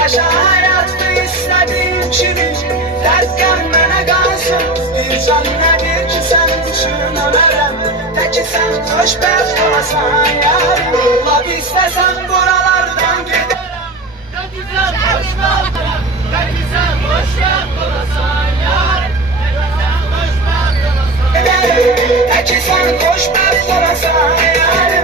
yaşa hayatı istediğin kimi. Derken mənə qalsın bir can nədir ki sən üçün ölərəm. Təki sən xoşbəxt olasan yarim. Lap istəsən buralardan gedərəm. Təki sən xoşbəxt olasan, təki sən xoşbəxt olasan yarim. Təki sən xoşbəxt olasan yarim.